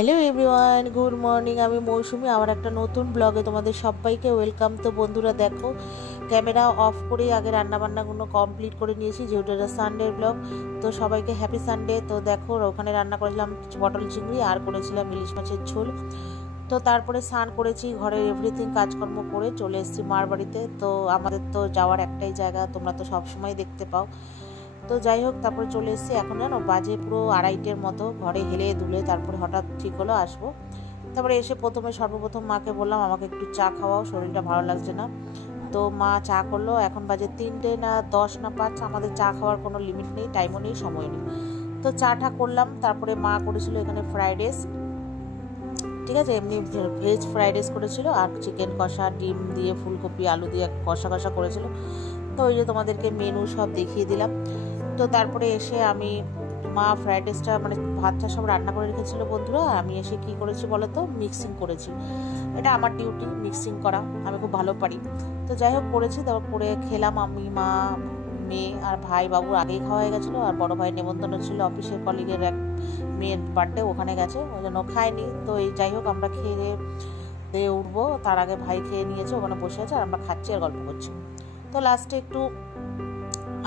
Hello everyone, good morning. আমি মৌসুমি, আমার একটা নতুন ব্লগে তোমাদের সবাইকে ওয়েলকাম। তো বন্ধুরা দেখো, ক্যামেরা অফ করে আগে রান্নাবান্নাগুলো কমপ্লিট করে নিয়েছি, যেহেতু এটা সানডের ব্লগ। তো সবাইকে হ্যাপি সানডে। তো দেখো, ওখানে রান্না করেছিলাম পটল চিংড়ি আর করেছিলাম ইলিশ মাছের ঝোল। তো তারপরে স্নান করেছি, ঘরের এভরিথিং কাজকর্ম করে চলে এসেছি মার বাড়িতে। তো আমাদের তো যাওয়ার একটাই জায়গা, তোমরা তো সবসময় দেখতে পাও। তো যাই হোক, তারপরে চলে এসেছি। এখন জানো বাজে পুরো 2:30-এর মতো, ঘরে হেলে দুলে তারপরে হঠাৎ ঠিক হলো আসবো। তারপরে এসে সর্বপ্রথম মাকে বললাম আমাকে একটু চা খাওয়াও, শরীরটা ভালো লাগছে না। তো মা চা করলো। এখন বাজে 3টে না 10 না 5, আমাদের চা খাওয়ার কোনো লিমিট নেই, টাইমও নেই, সময় নেই। তো চাটা করলাম। তারপরে মা করেছিল এখানে ফ্রাইড রাইস, ঠিক আছে, এমনি ভেজ ফ্রাইড রাইস করেছিল, আর চিকেন কষা, ডিম দিয়ে ফুলকপি আলু দিয়ে কষা কষা করেছিল। তো ওই যে তোমাদেরকে মেনু সব দেখিয়ে দিলাম। তো তারপরে এসে আমি মা ফ্রাইড রাইসটা মানে ভাতটা সব রান্না করে রেখেছিল বন্ধুরা, আমি এসে কি করেছি বলো তো, মিক্সিং করেছি। এটা আমার ডিউটি, মিক্সিং করা আমি খুব ভালো পারি। তো যাই হোক করেছি, তারপর করে খেলাম। আমি, মা, মেয়ে আর ভাই বাবুর আগেই খাওয়া হয়ে গেছিলো, আর বড় ভাই নেমন্তন্ন ছিল, অফিসের কলিগের এক মেয়ের বার্থডে, ওখানে গেছে, ওই জন্য খায়নি। তো এই যাই হোক, আমরা খেয়ে দিয়ে উঠবো, তার আগে ভাই খেয়ে নিয়েছে, ওখানে বসে আছে, আর আমরা খাচ্ছি আর গল্প করছি। তো লাস্টে একটু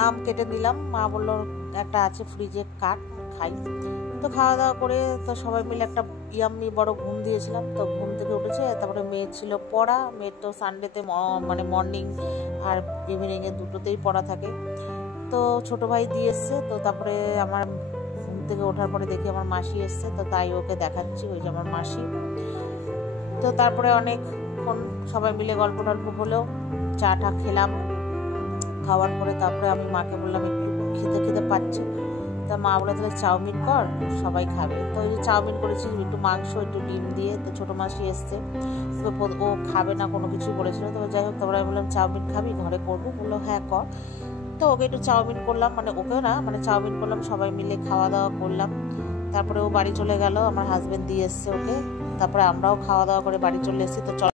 আম কেটে নিলাম, মা বললো একটা আছে ফ্রিজে, কাট, খাই। তো খাওয়া দাওয়া করে তো সবাই মিলে একটা ইয়াম্মি বড় ঘুম দিয়েছিলাম। তো ঘুম থেকে উঠেছে, তারপরে মেয়ের ছিল পড়া, মেয়ের তো সানডেতে মানে মর্নিং আর ইভিনিংয়ে দুটোতেই পড়া থাকে। তো ছোটো ভাই দিয়ে এসছে। তো তারপরে আমার ঘুম থেকে ওঠার পরে দেখি আমার মাসি এসছে, তো তাই ওকে দেখাচ্ছি, ওই যে আমার মাসি। তো তারপরে অনেকক্ষণ সবাই মিলে গল্প টল্প হলো, চা টা খেলাম। খাওয়ার পরে তারপরে আমি মাকে বললাম একটু খেতে পাচ্ছি। তা মা বলে তাহলে চাউমিন কর, সবাই খাবে। তো ওই যে চাউমিন করেছি, একটু মাংস একটু ডিম দিয়ে। তো ছোটো মাসি এসছে, ও খাবে না কোনো কিছুই বলেছিল। তো যাই হোক, তারপরে আমি বললাম চাউমিন খাবি, ঘরে করবো? বললো হ্যাঁ কর। তো ওকে একটু চাউমিন করলাম, মানে ওকেও না, মানে চাউমিন করলাম, সবাই মিলে খাওয়া দাওয়া করলাম। তারপরে ও বাড়ি চলে গেল, আমার হাজব্যান্ড দিয়ে এসছে ওকে। তারপরে আমরাও খাওয়া দাওয়া করে বাড়ি চলে এসেছি। তো